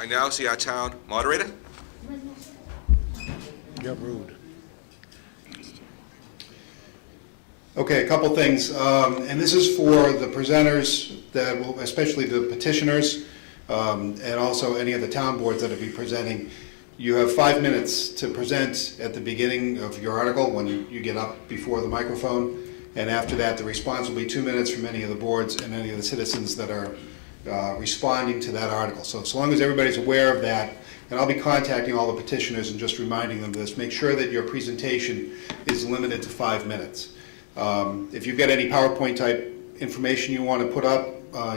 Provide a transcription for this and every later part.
I now see our town moderator. You're rude. Okay, a couple things, and this is for the presenters that will, especially the petitioners, and also any of the town boards that will be presenting. You have 5 minutes to present at the beginning of your article when you get up before the microphone, and after that, the response will be 2 minutes from any of the boards and any of the citizens that are responding to that article. So as long as everybody's aware of that, and I'll be contacting all the petitioners and just reminding them of this, make sure that your presentation is limited to 5 minutes. If you've got any PowerPoint type information you want to put up,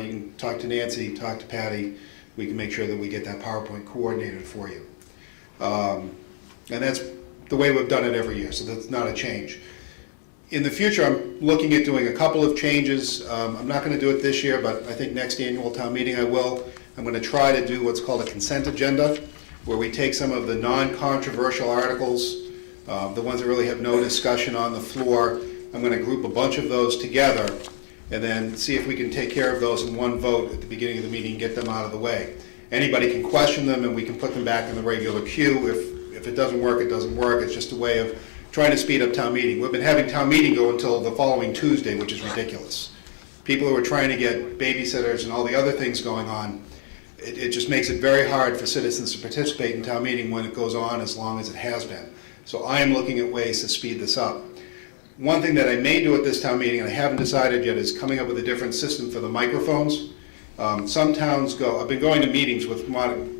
you can talk to Nancy, talk to Patty. We can make sure that we get that PowerPoint coordinated for you. And that's the way we've done it every year, so that's not a change. In the future, I'm looking at doing a couple of changes. I'm not going to do it this year, but I think next annual town meeting I will. I'm going to try to do what's called a consent agenda, where we take some of the non-controversial articles, the ones that really have no discussion on the floor. I'm going to group a bunch of those together and then see if we can take care of those in one vote at the beginning of the meeting and get them out of the way. Anybody can question them and we can put them back in the regular queue. If it doesn't work, it doesn't work. It's just a way of trying to speed up town meeting. We've been having town meeting go until the following Tuesday, which is ridiculous. People who are trying to get babysitters and all the other things going on, it just makes it very hard for citizens to participate in town meeting when it goes on as long as it has been. So I am looking at ways to speed this up. One thing that I may do at this town meeting, and I haven't decided yet, is coming up with a different system for the microphones. Some towns go, I've been going to meetings with,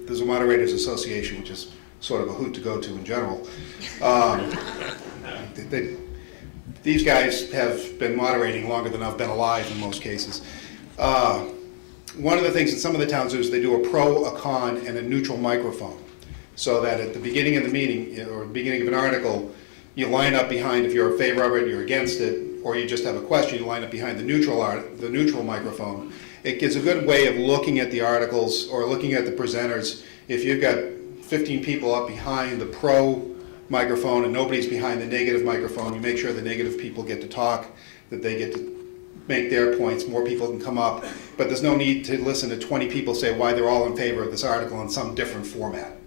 there's a Moderators Association, which is sort of a hoot to go to in general. These guys have been moderating longer than I've been alive in most cases. One of the things that some of the towns do is they do a pro, a con, and a neutral microphone. So that at the beginning of the meeting, or beginning of an article, you line up behind, if you're in favor of it, you're against it, or you just have a question, you line up behind the neutral microphone. It gives a good way of looking at the articles or looking at the presenters. If you've got 15 people up behind the pro microphone and nobody's behind the negative microphone, you make sure the negative people get to talk, that they get to make their points, more people can come up, but there's no need to listen to 20 people say why they're all in favor of this article in some different format.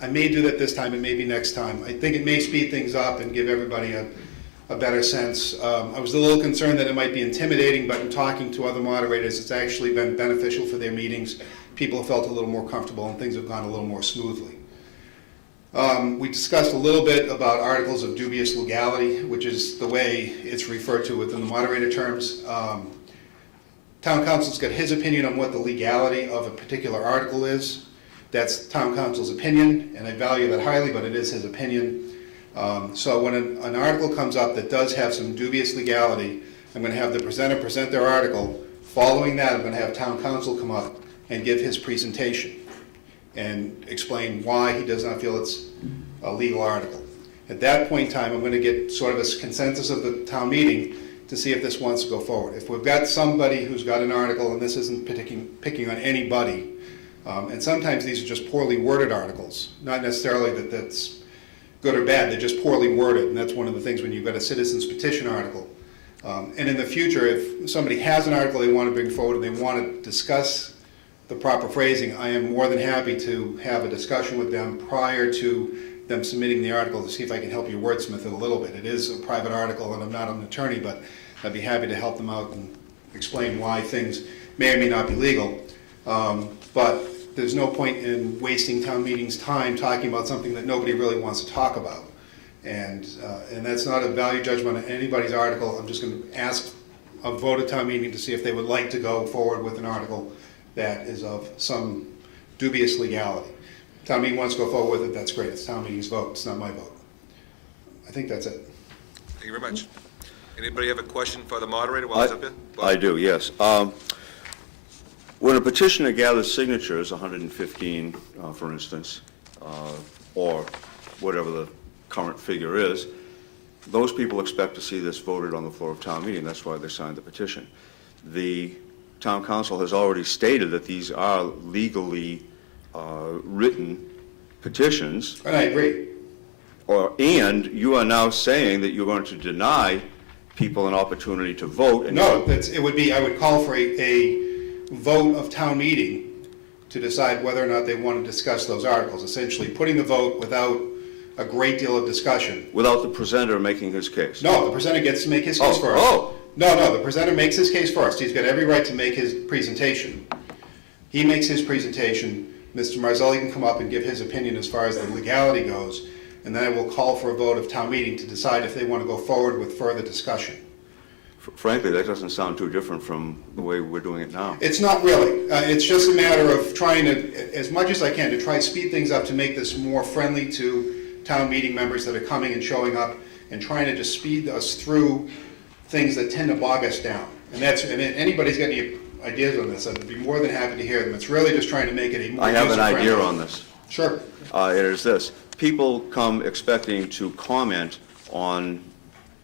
I may do that this time and maybe next time. I think it may speed things up and give everybody a better sense. I was a little concerned that it might be intimidating, but in talking to other moderators, it's actually been beneficial for their meetings. People have felt a little more comfortable and things have gone a little more smoothly. We discussed a little bit about articles of dubious legality, which is the way it's referred to within the moderator terms. Town council's got his opinion on what the legality of a particular article is. That's town council's opinion, and I value that highly, but it is his opinion. So when an article comes up that does have some dubious legality, I'm going to have the presenter present their article. Following that, I'm going to have town council come up and give his presentation and explain why he does not feel it's a legal article. At that point in time, I'm going to get sort of a consensus of the town meeting to see if this wants to go forward. If we've got somebody who's got an article, and this isn't picking on anybody, and sometimes these are just poorly worded articles, not necessarily that that's good or bad, they're just poorly worded, and that's one of the things when you've got a citizen's petition article. And in the future, if somebody has an article they want to bring forward and they want to discuss the proper phrasing, I am more than happy to have a discussion with them prior to them submitting the article to see if I can help you wordsmith it a little bit. It is a private article and I'm not an attorney, but I'd be happy to help them out and explain why things may or may not be legal. But there's no point in wasting town meeting's time talking about something that nobody really wants to talk about. And that's not a value judgment on anybody's article. I'm just going to ask a vote at town meeting to see if they would like to go forward with an article that is of some dubious legality. Town meeting wants to go forward with it, that's great. It's town meeting's vote, it's not my vote. I think that's it. Thank you very much. Anybody have a question for the moderator while he's up here? I do, yes. When a petitioner gathers signatures, 115, for instance, or whatever the current figure is, those people expect to see this voted on the floor of town meeting. That's why they signed the petition. The town council has already stated that these are legally written petitions. And I agree. And you are now saying that you're going to deny people an opportunity to vote. And no, it would be, I would call for a vote of town meeting to decide whether or not they want to discuss those articles, essentially putting the vote without a great deal of discussion. Without the presenter making his case? No, the presenter gets to make his case first. No, the presenter makes his case first. He's got every right to make his presentation. He makes his presentation. Mr. Marzulli can come up and give his opinion as far as the legality goes, and then I will call for a vote of town meeting to decide if they want to go forward with further discussion. Frankly, that doesn't sound too different from the way we're doing it now. It's not really. It's just a matter of trying to, as much as I can, to try to speed things up to make this more friendly to town meeting members that are coming and showing up, and trying to just speed us through things that tend to bog us down. And if anybody's got any ideas on this, I'd be more than happy to hear them. It's really just trying to make it a more I have an user-friendly. idea on this. Sure. It is this. People come expecting to comment on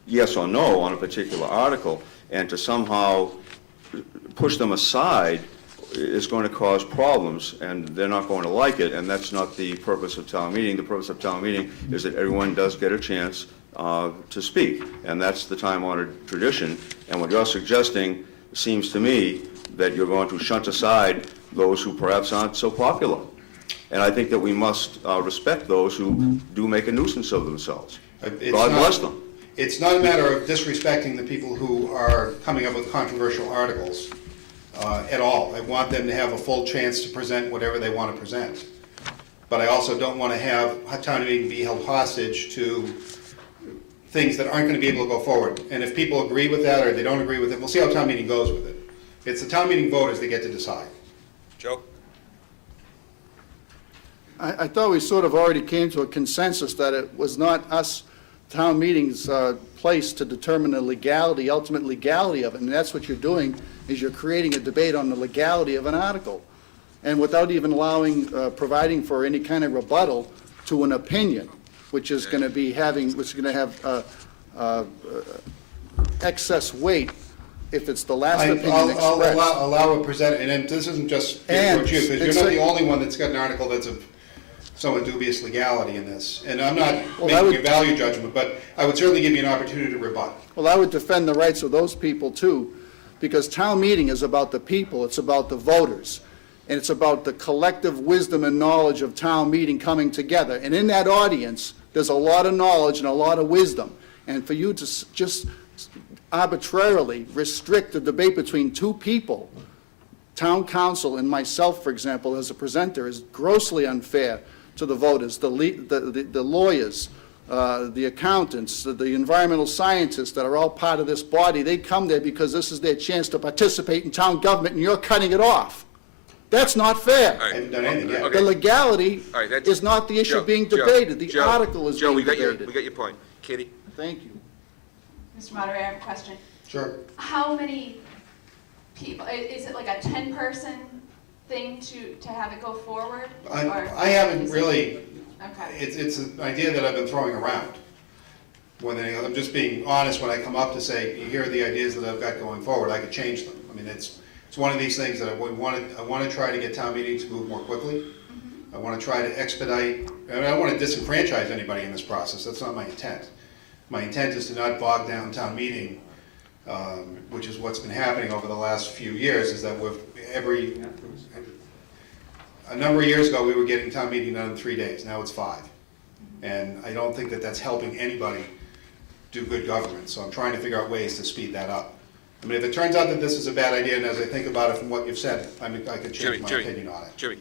yes or no on a particular article, and to somehow push them aside is going to cause problems, and they're not going to like it, and that's not the purpose of town meeting. The purpose of town meeting is that everyone does get a chance to speak, and that's the time-honored tradition. And what you're suggesting seems to me that you're going to shunt aside those who perhaps aren't so popular. And I think that we must respect those who do make a nuisance of themselves. God bless them. It's not a matter of disrespecting the people who are coming up with controversial articles at all. I want them to have a full chance to present whatever they want to present. But I also don't want to have a town meeting be held hostage to things that aren't going to be able to go forward. And if people agree with that or they don't agree with it, we'll see how town meeting goes with it. It's the town meeting voters that get to decide. Joe? I thought we sort of already came to a consensus that it was not us town meetings' place to determine the legality, ultimate legality of it. And that's what you're doing, is you're creating a debate on the legality of an article. And without even allowing, providing for any kind of rebuttal to an opinion, which is going to be having, which is going to have excess weight if it's the last opinion expressed. I'll allow a presenter, and this isn't just towards you, because you're not the only one that's got an article that's of somewhat dubious legality in this. And I'm not making a value judgment, but I would certainly give you an opportunity to rebut. Well, I would defend the rights of those people too, because town meeting is about the people, it's about the voters, and it's about the collective wisdom and knowledge of town meeting coming together. And in that audience, there's a lot of knowledge and a lot of wisdom. And for you to just arbitrarily restrict the debate between two people, town council and myself, for example, as a presenter, is grossly unfair to the voters, the lawyers, the accountants, the environmental scientists that are all part of this body. They come there because this is their chance to participate in town government, and you're cutting it off. That's not fair. I haven't done anything yet. Okay. The legality All right, that's- is not the issue Joe, being Joe, debated. The Joe, article is Joe, being we got debated. your point. Katie? Thank you. Mr. Moderator, I have a question. Sure. How many people, is it like a 10-person thing to have it go forward? Or I haven't is it- really, Okay. it's an idea that I've been throwing around. I'm just being honest when I come up to say, here are the ideas that I've got going forward, I could change them. I mean, it's one of these things that I want to try to get town meetings to move more quickly. I want to try to expedite, I don't want to disenfranchise anybody in this process, that's not my intent. My intent is to not bog down town meeting, which is what's been happening over the last few years, is that a number of years ago, we were getting town meeting done in 3 days, now it's 5. And I don't think that that's helping anybody do good government, so I'm trying to figure out ways to speed that up. I mean, if it turns out that this is a bad idea, and as I think about it from what you've said, I could change my opinion on it. Jimmy,